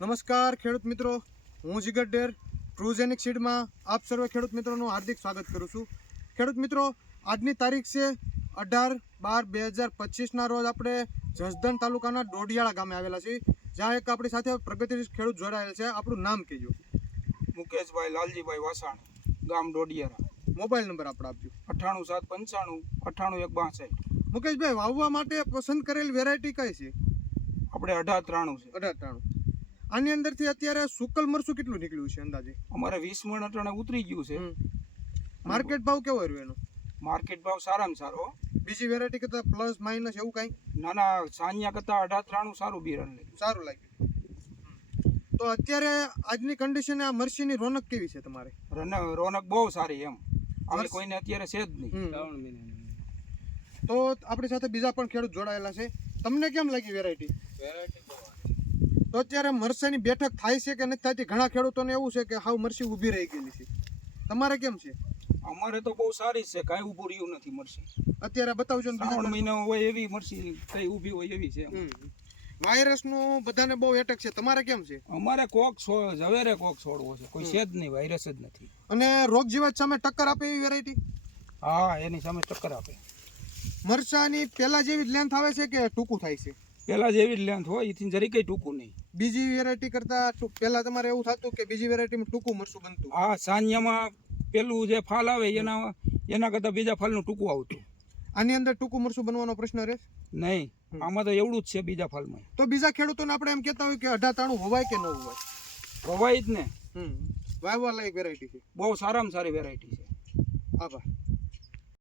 નમસ્કાર ખેડૂત મિત્રો, હું જીગર ડેર ટ્રુઝેનિક સીડમાં આપ સર્વે ખેડૂત મિત્રોનું હાર્દિક સ્વાગત કરું છું. ખેડૂત મિત્રો, આજની તારીખ છે 18/12/2025ના રોજ આપણે જસદણ તાલુકાના ડોડિયાળા ગામે આવેલા છીએ, જ્યાં એક આપણી સાથે પ્રગતિશીલ ખેડૂત જોડાયેલ છે. આપણું નામ કહેજો. મુકેશભાઈ લાલજીભાઈ વાસાણ, ગામ ડોડિયારા. મોબાઈલ નંબર આપણે આપજો. 98 795 98 162. મુકેશભાઈ, વાવવા માટે પસંદ કરેલ વેરાયટી કઈ છે? આપણે 1893 છે. 1893. આની અંદરથી અત્યારે સુકલ મરસું કેટલું નીકળ્યું છે અંદાજે? અમારે 20 મણ અટાણે ઉતરી ગયું છે. માર્કેટ ભાવ કેવો રહ્યો એનો? માર્કેટ ભાવ સારામાં સારો. બીજી વેરાયટી કરતા પ્લસ માઇનસ એવું કાંઈ? નાના સાનિયા કરતા 1893 સારું બિયારણ લાગ્યું. સારું લાગ્યું. તો અત્યારે આજની કન્ડિશન આ મરસીની રોનક કેવી છે તમારે? રોનક બહુ સારી એમ. હવે કોઈને અત્યારે છે જ નહીં. તો આપણી સાથે બીજા પણ ખેડૂત જોડાયેલા છે. તમને કેમ લાગી વેરાયટી? તો અત્યારે મરસાની બેઠક થાય છે કે નથી થતી? ઘણા ખેડૂતોને એવું છે કે હાવ મરસી ઊભી રહી ગયેલી છે. તમારે કેમ છે? અમારે તો બહુ સારી છે, કાંઈ ઊભું રહ્યું નથી મરસી. અત્યારે બતાવજો ને. શ્રાવણ મહિનો હોય એવી મરસી કઈ ઊભી હોય એવી છે. વાયરસનું બધાને બહુ એટેક છે. તમારે કેમ છે? અમારે ઝવેરે કોક છોડવો છે, કોઈ છે જ નહીં, વાયરસ જ નથી. અને રોગ જીવાત સામે ટક્કર આપે એવી વેરાયટી? હા, એની સામે ટક્કર આપે. મરસાની પહેલા જેવી જ લેન્થ આવે છે કે ટૂંકું થાય છે? પેલા જેવી જ લેન્થ હોય, એથી જરી કઈ ટૂંકું નહીં. બીજી વેરાયટી કરતા પહેલા તમારે એવું થતું કે બીજી વેરાયટીમાં ટૂંકું મરસું બનતું? હા, સાનિયામાં પેલું જે ફાલ આવે એના કરતા બીજા ફાલનું ટૂંકું આવતું. આની અંદર ટૂંકું મરસું બનવાનો પ્રશ્ન રહે નહીં? આમાં તો એવડું જ છે બીજા ફાલમાં. તો બીજા ખેડૂતોને આપણે એમ કહેતા હોય કે 1893 હોવાય કે ન હોવાય? હોવાય જ ને. વાવવા લાયક વેરાયટી છે. બહુ સારામાં સારી વેરાયટી છે. આભાર.